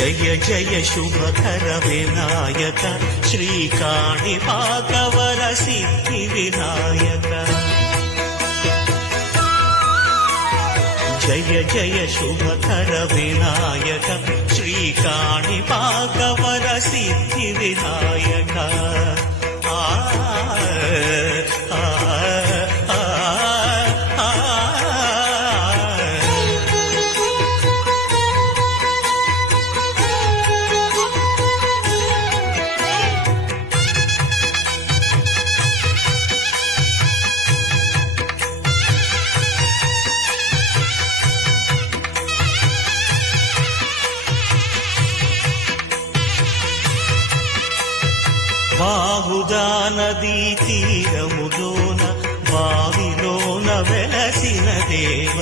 జయ జయ శుభకర వినాయక శ్రీకాణిపాకవర సిద్ధి వినాయక జయ జయ శుభకర వినాయక శ్రీకాణిపాకవర సిద్ధి వినాయక బాహుదా నదీ తీరములోన బావిలోన వెలసిన దేవ